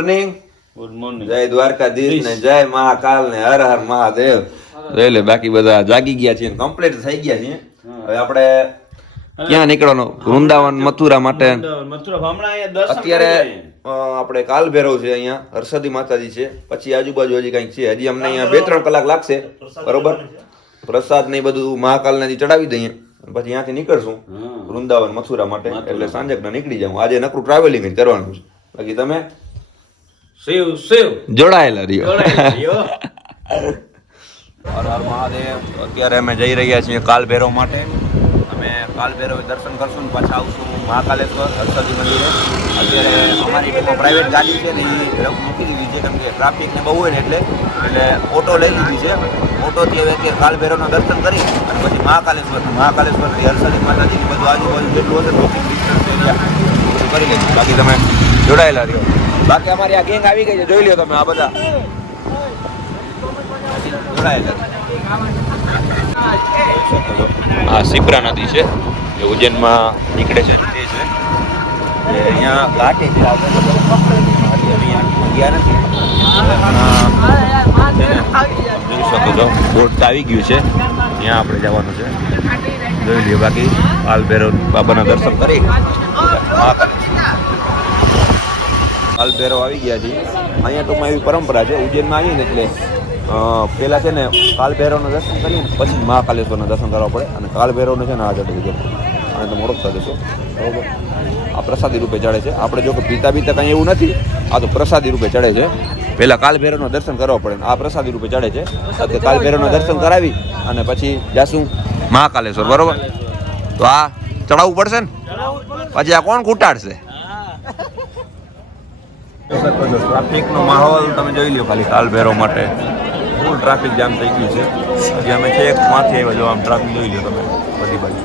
Morning good morning જય દ્વારકાધીશ ને જય મહાકાલ ને હર હર મહાદેવ. જોઈ લે બાકી બધા જાગી ગયા છે કમ્પ્લીટ થઈ ગયા છે. હવે આપણે ક્યાં નીકળવાનું? વૃંદાવન મથુરા માટે. અત્યારે આપણે કાલ ભેરવ છે અહીંયા હર્ષદી માતાજી છે. પછી આજુબાજુ હજી કંઈક છે. હજી અમને અહીંયા બે ત્રણ કલાક લાગશે. બરોબર? પ્રસાદ ને બધું મહાકાલ ને ચડાવી દઈએ. પછી અહીંયાથી નીકળશું. વૃંદાવન મથુરા માટે. એટલે સાંજે નીકળી જાઉં. આજે નકરું ટ્રાવેલિંગ કરવાનું છે. બાકી તમે શિવ શિવ જોડાયેલા રહ્યો. હર હર મહાદેવ. અત્યારે અમે જઈ રહ્યા છીએ કાલ ભૈરવ માટે. અમે કાલ ભૈરવ દર્શન કરશું ને પાછા આવશું મહાકાલેશ્વર હર્ષદી મંદિરે. અત્યારે અમારી ટીમમાં પ્રાઇવેટ ગાડી છે ને એ મૂકી દીધી છે કેમ કે ટ્રાફિક ને બહુ હોય ને એટલે એટલે ઓટો લઈ લીધી છે. ઓટોથી હવે અત્યારે કાલ ભૈરવના દર્શન કરી અને પછી મહાકાલેશ્વર મહાકાલેશ્વરથી હર્ષદી માતાજીની બધું આજુબાજુ જેટલું હશે ટોપિક ડિસ્ટન્સ એરિયા કરી લઈશું. બાકી તમે જોડાયેલા રહ્યો. બાકી અમારી આ ગેંગ આવી ગઈ છે. જોઈ લ્યો તમે આ બધા. આ સિપ્રા નદી છે એ ઉજ્જૈનમાં નીકળે છે. તે છે. અહીંયા ઘાટ છે. જોઈ શકો છો. બોટ તો આવી ગયું છે. ત્યાં આપણે જવાનું છે. જોઈ લઈએ બાકી. ભૈરવ બાબાના દર્શન કરી. કાલ આવી ગયા છે. અહીંયા ટૂંકમાં એવી પરંપરા છે. ઉજ્જૈનમાં આવીને એટલે પહેલાં છે ને કાલ દર્શન કરીને પછી મહાકાલેશ્વરના દર્શન કરવા પડે અને કાલ છે ને આ ચડી જશે અને તમે ઓળખતા જશો બરોબર? આ પ્રસાદી રૂપે ચડે છે. આપણે જો કે પીતા પીતા કંઈ એવું નથી. આ તો પ્રસાદી રૂપે ચડે છે. પહેલાં કાલભૈરવના દર્શન કરવા પડે ને આ પ્રસાદી રૂપે ચડે છે. સાથે કાલ દર્શન કરાવી અને પછી જાશું મહાકાલેશ્વર. બરોબર? તો આ ચડાવવું પડશે ને? પછી આ કોણ કૂટાડશે ટ્રાફિકનો માહોલ તમે જોઈ લો ખાલી કાલભેરો માટે. ફૂલ ટ્રાફિક જામ થઈ ગયું છે. જે અમે છે એક માંથી આવ્યા જો આમ ટ્રાફિક જોઈ લો તમે બધી બાજુ.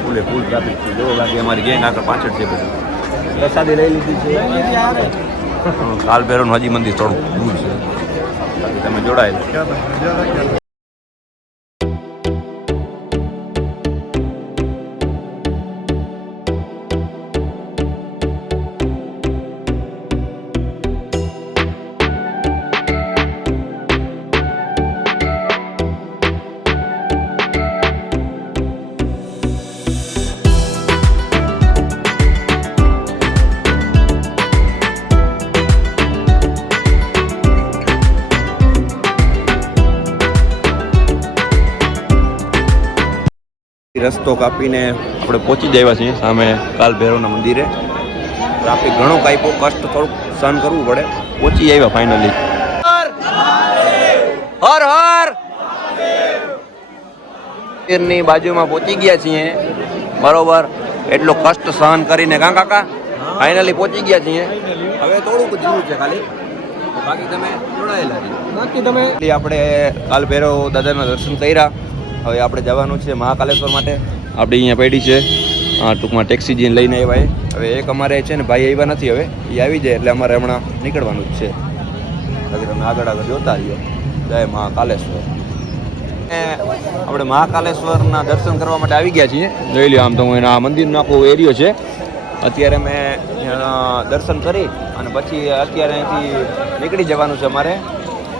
ફૂલે ફૂલ ટ્રાફિક છે. જો બાકી અમારી ગેંગ આગળ પાછળ છે બધું. પ્રસાદી લઈ લીધી છે. કાલભેરોનું હજી મંદિર થોડું દૂર છે. તમે જોડાયેલા. રસ્તો કાપીને આપણે પહોંચી જ આવ્યા છીએ સામે કાલ ભૈરવના મંદિરે. ટ્રાફિક ઘણો કાપ્યો કષ્ટ થોડુંક સહન કરવું પડે. પહોંચી આવ્યા ફાઇનલી હર હર મંદિરની બાજુમાં પહોંચી ગયા છીએ. બરોબર. એટલો કષ્ટ સહન કરીને કાં કાકા? ફાઇનલી પહોંચી ગયા છીએ. હવે થોડુંક જીવું છે ખાલી. બાકી તમે જોડાયેલા છો. બાકી તમે આપણે કાલ ભૈરવ દાદાના દર્શન કર્યા. હવે આપણે જવાનું છે મહાકાલેશ્વર માટે. આપણે અહીંયા પડી છે. આ ટૂંકમાં ટેક્સી જઈને લઈને આવ્યા. હવે એક અમારે છે ને ભાઈ આવ્યા નથી હવે. એ આવી જાય એટલે અમારે હમણાં નીકળવાનું જ છે. બાકી તમે આગળ આગળ જોતા રહ્યો જય મહાકાલેશ્વર. આપણે મહાકાલેશ્વરના દર્શન કરવા માટે આવી ગયા છીએ. જોઈ લ્યો આમ તો હું એના મંદિરનો આખો એરિયો છે. અત્યારે મેં દર્શન કરી અને પછી અત્યારે અહીંથી નીકળી જવાનું છે અમારે.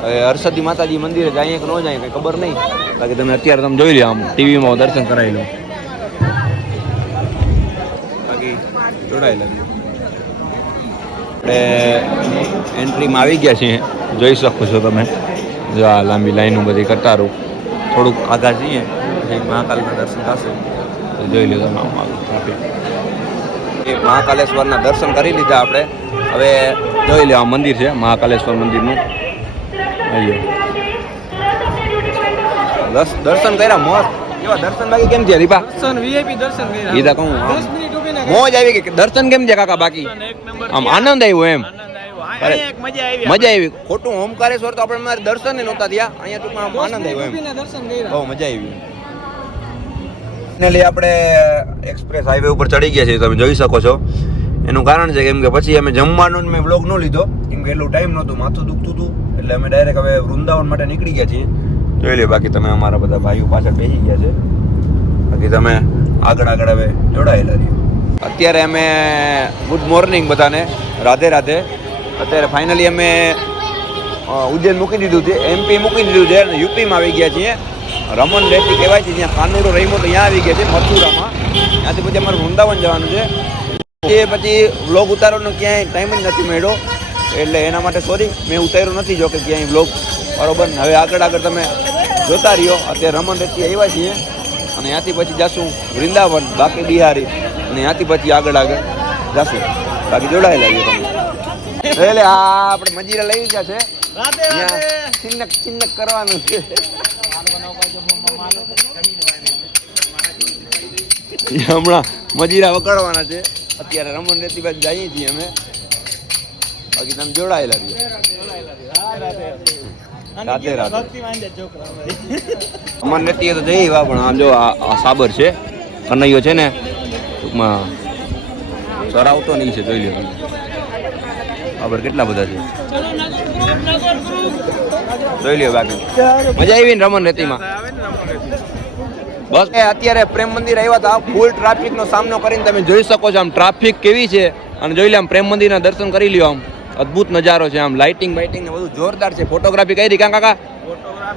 હવે હર્ષદી માતાજી મંદિરે જાય કે ન જાય કંઈ ખબર નહીં. બાકી તમે અત્યારે તમે જોઈ લો આમ ટીવીમાં દર્શન કરાવી લો. બાકી જોડાયેલા આપણે એન્ટ્રીમાં આવી ગયા છીએ. જોઈ શકો છો તમે. જો આ લાંબી લાઈનો બધી કટારું થોડુંક આગા જઈએ. પછી મહાકાલના દર્શન થશે. તો જોઈ લો તમે આમ એ મહાકાલેશ્વરના દર્શન કરી લીધા આપણે. હવે જોઈ લો આ મંદિર છે, મહાકાલેશ્વર મંદિરનું. દર્શન કર્યા મોત દર્શન બાકી કેમ છે રીપા દર્શન વીઆઈપી દર્શન કર્યા. કીધા કહું આમ દસ મિનિટ ઊભીને મોજ આવી કે દર્શન કેમ છે કાકા બાકી? આમ આનંદ આવ્યો એમ. મજા આવી મજા આવી. ખોટું ઓમકારેશ્વર તો આપણે મારે દર્શન નહોતા થયા. અહીંયા ટૂંકમાં આનંદ આવ્યો એમ. બહુ મજા આવી. ફાઇનલી આપણે એક્સપ્રેસ હાઈવે ઉપર ચડી ગયા છીએ તમે જોઈ શકો છો. એનું કારણ છે કેમ કે પછી અમે જમવાનું મેં બ્લોગ ન લીધો. કેમ કે એટલું ટાઈમ નહોતું માથું દુખતું હતું. એટલે અમે ડાયરેક્ટ હવે વૃંદાવન માટે નીકળી ગયા છીએ. જોઈ લે બાકી તમે અમારા બધા ભાઈઓ પાછળ બેસી ગયા છે. બાકી તમે આગળ આગળ હવે જોડાયેલા રહ્યો. અત્યારે અમે ગુડ મોર્નિંગ બધાને, રાધે રાધે. અત્યારે ફાઇનલી અમે ઉજ્જૈન મૂકી દીધું છે એમપી મૂકી દીધું છે અને યુપીમાં આવી ગયા છીએ. રમન લેટી કહેવાય છે, જ્યાં કાનુડો રહીમો તો ત્યાં આવી ગયા છે, મથુરામાં. ત્યાંથી પછી અમારે વૃંદાવન જવાનું છે. એ પછી વ્લોગ ઉતારવાનો ક્યાંય ટાઈમ જ નથી મળ્યો. એટલે એના માટે સોરી મેં ઉતાર્યો નથી જો કે ક્યાંય વ્લોગ બરોબર હવે આગળ આગળ તમે જોતા રહ્યો. અત્યારે રમણ રેતી આવ્યા છીએ અને ત્યાંથી પછી જશું વૃંદાવન બાકી બિહારી. અને ત્યાંથી પછી આગળ આગળ જશું. બાકી જોડાયેલા રહ્યો તમે. એટલે આ આપણે મંજીરા લઈ ગયા છે. ચિન્નક ચિન્નક કરવાનું છે. હમણાં મજીરા વગાડવાના છે. અત્યારે રમણ રેતી બાજુ જઈએ છીએ અમે. બાકી તમે જોડાયેલા રહ્યો. રાતે રાતે. અમન રેતી તો જઈ વા પણ આમ જો આ સાબર છે. કનૈયો છે ને ટૂંકમાં ચરાવતો નહીં છે જોઈ લો સાબર કેટલા બધા છે? જોઈ લ્યો બાકી. મજા આવી ને રમણ રેતીમાં? બસ. અત્યારે પ્રેમ મંદિર આવ્યા હતા ફૂલ ટ્રાફિકનો સામનો કરીને તમે જોઈ શકો છો આમ ટ્રાફિક કેવી છે. અને જોઈ લે આમ પ્રેમ મંદિરના દર્શન કરી લ્યો આમ. અદ્ભુત નજારો છે આમ લાઇટિંગ બાઇટિંગ ને બધું જોરદાર છે ફોટોગ્રાફી કરી કાં કાકા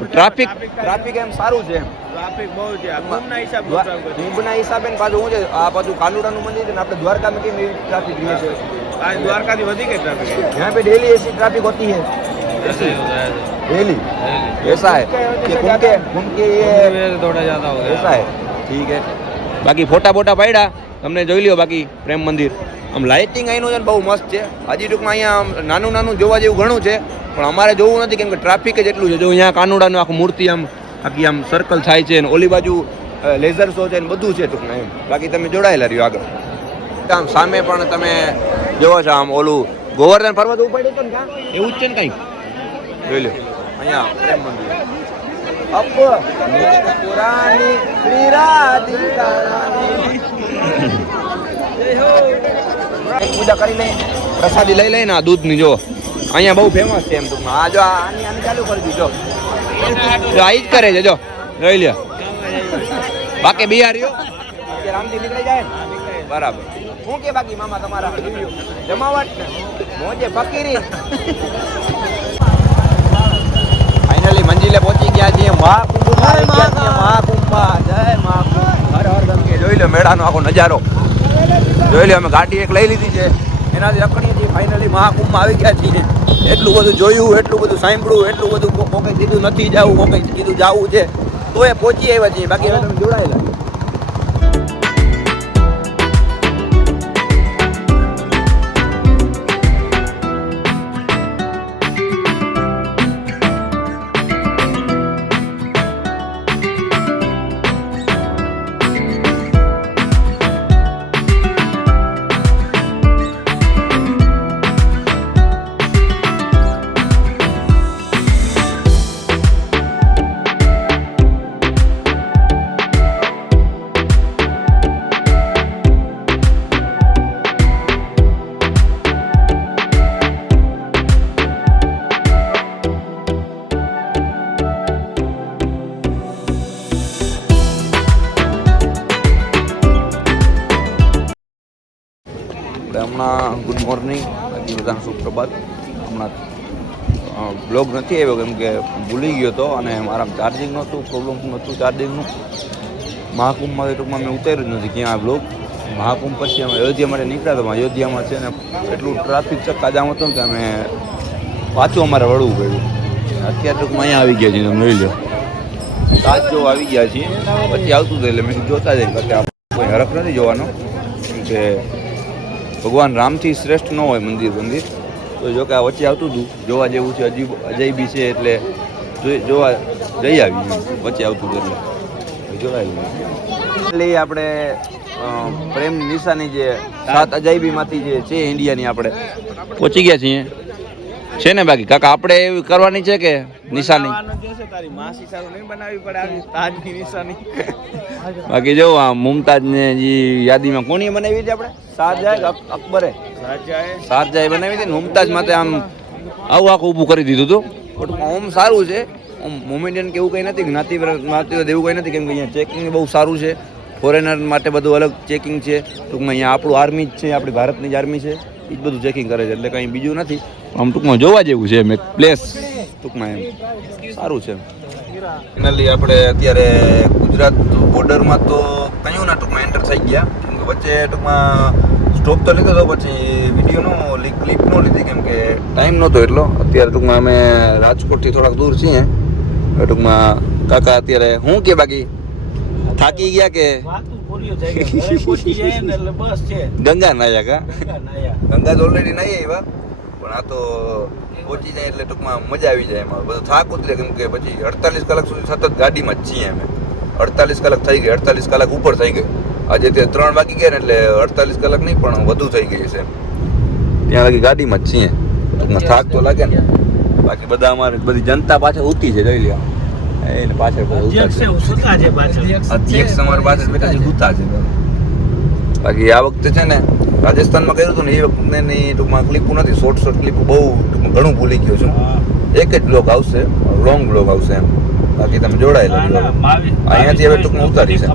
ટ્રાફિક ટ્રાફિક એમ સારું છે એમ ટ્રાફિક બહુ છે આ કુંભના હિસાબ કુંભના હિસાબે ને પાછું શું છે આ પાછું કાનુડાનું મંદિર છે ને આપણે દ્વારકામાં કેમ એવી ટ્રાફિક રહે છે આ દ્વારકાથી વધી ગઈ ટ્રાફિક यहाँ पे डेली ऐसी ट्रैफिक होती है डेली ऐसा है कि घूम के घूम के ये थोड़ा ज्यादा हो ऐसा है ठीक है બાકી ફોટા બોટા પાડ્યા તમને જોઈ લ્યો બાકી પ્રેમ મંદિર આમ લાઇટિંગ અહીંનું છે ને બહુ મસ્ત છે. હજી ટૂંકમાં અહીંયા નાનું નાનું જોવા જેવું ઘણું છે પણ અમારે જોવું નથી કેમ કે ટ્રાફિક જ એટલું છે. જો અહીંયા કાનુડાનું આખું મૂર્તિ આમ આખી આમ સર્કલ થાય છે ને ઓલી બાજુ લેઝર શો છે ને બધું છે ટૂંકમાં એમ. બાકી તમે જોડાયેલા રહ્યો આગળ. આમ સામે પણ તમે જોવો છો આમ ઓલું ગોવર્ધન પર્વત ઉપાડ્યું હતું ને એવું જ છે ને કંઈક જોઈ લો. અહીંયા પ્રેમ મંદિર. અપ પુરાની શ્રી રાધિકારાની. પૂજા કરી લઈ પ્રસાદી લઈ લઈને આ દૂધની જો. અહીંયા બહુ ફેમસ છે એમ ટૂંકમાં આ જો આની ચાલુ કરી દીધો, જો. આ જ કરે છે, જો. જોઈ લ્યો. બાકી બિહારીઓ. રામજી નીકળી જાય બરાબર. હું કે બાકી મામા તમારા જમાવટ મોજે ફકીરી. ફાઇનલી મંજિલે પહોંચી ગયા છીએ. મહાકુંભમાં. મહાકુંભમાં. જય મહાકુંભ. હર હર ગંગે જોઈ લો મેળાનો આખો નજારો. જોઈ લે, અમે ગાડી એક લઈ લીધી છે. એનાથી લખણી છીએ ફાઇનલી મહાકુંભમાં આવી ગયા છીએ. એટલું બધું જોયું, એટલું બધું સાંભળ્યું, એટલું બધું કોકે કીધું નથી જવું, કોકે કીધું જવું છે. તો એ પહોંચી આવ્યા છીએ. બાકી જોડાયેલા. મોર્નિંગ બાકી બધાનું સુપ્રભાત હમણાં બ્લોગ નથી આવ્યો, કેમ કે ભૂલી ગયો હતો અને મારા ચાર્જિંગ નહોતું પ્રોબ્લેમ નહોતું ચાર્જિંગનું મહાકુંભમાં ટૂંકમાં મેં ઉતાર્યું જ નથી ક્યાં બ્લોગ મહાકુંભ પછી અમે અયોધ્યા માટે નીકળ્યા હતા અયોધ્યામાં છે ને એટલું ટ્રાફિક ચક્કાજામ હતું કે અમે પાછું અમારે વળવું પડ્યું. અત્યારે ટૂંકમાં અહીંયા આવી ગયા છીએ, તમે જોઈ લો. સાત જો આવી ગયા છીએ. પછી આવતું હતું એટલે મેં જોતા કે આપણે કોઈ હરખ નથી જોવાનો. કે ભગવાન રામથી શ્રેષ્ઠ ન હોય મંદિર મંદિર તો જો કે આ વચ્ચે આવતું હતું જોવા જેવું છે અજીબ અજયબી છે એટલે જોવા જઈ આવી વચ્ચે આવતું હતું એટલે. જોડાયેલું એટલે આપણે પ્રેમ નિશાની જે સાત અજાયબીમાંથી જે છે ઇન્ડિયાની આપણે. પહોંચી ગયા છીએ. છે ને બાકી? કાકા આપણે એવી કરવાની છે કે નિશાની. બાકી જો આ મુમતાજ ને જે યાદીમાં કોની બનાવી હતી આપણે? શાહજહાં અકબરે? શારજાએ બનાવી હતી મુમતાજ માટે આમ આવું આખું ઊભું કરી દીધું હતું. પણ ઓમ સારું છે. ઓમ મોમેડિયન કે એવું કંઈ નથી જ્ઞાતિ જ્ઞાતિ એવું કંઈ નથી કેમ કે અહીંયા ચેકિંગ બહુ સારું છે. ફોરેનર માટે બધું અલગ ચેકિંગ છે. ટૂંકમાં અહીંયા આપણું આર્મી જ છે આપણી ભારતની જ આર્મી છે. એ જ બધું ચેકિંગ કરે છે એટલે કંઈ બીજું નથી. આમ ટૂંકમાં જોવા જેવું છે એમ એક પ્લેસ ટૂંકમાં એમ. સારું છે ફાઇનલી આપણે અત્યારે ગુજરાત બોર્ડરમાં તો કયું ના ટૂંકમાં એન્ટર થઈ ગયા. કેમ કે વચ્ચે ટૂંકમાં સ્ટોપ તો લીધો હતો પછી વિડીયોનો લીક ક્લિક ન લીધી કેમ કે ટાઈમ નહોતો એટલો. અત્યારે ટૂંકમાં અમે રાજકોટથી થોડાક દૂર છીએ. ટૂંકમાં કાકા અત્યારે હું કે બાકી? થાકી ગયા કે? વાતું પૂરી થઈ ગઈ. ઘરે પહોંચી જાય ને એટલે બસ છે. ગંગા નાયા કા? ગંગા તો ઓલરેડી નહીં આવ્યા. પણ આ તો પહોંચી જાય એટલે ટૂંકમાં મજા આવી જાય એમાં. બધું થાક ઉતરે કેમ કે પછી અડતાલીસ કલાક સુધી સતત ગાડીમાં જ છીએ અમે. અડતાલીસ કલાક થઈ ગઈ અડતાલીસ કલાક ઉપર થઈ ગઈ. આજે તે ત્રણ વાગી ગયા ને એટલે અડતાલીસ કલાક નહીં પણ વધુ થઈ ગઈ છે. ત્યાં લાગી ગાડીમાં જ છીએ. ટૂંકમાં થાક તો લાગે ને. બાકી બધા અમારે બધી જનતા પાછળ ઉતી છે જોઈ લ્યો. એને પાછળ અધ્યક્ષ અમારી પાછળ બેઠા છે ઉતા છે બાકી આ વખતે છે ને રાજસ્થાનમાં કર્યું હતું ને એ વખતે ટૂંકમાં ક્લિપો નથી શોર્ટ શોર્ટ ક્લિપો બહુ ટૂંકમાં ઘણું ભૂલી ગયો છું. એક જ બ્લોગ આવશે લોંગ બ્લોગ આવશે એમ. બાકી તમે જોડાયેલા અહીંયાથી હવે ટૂંકમાં ઉતારી છે.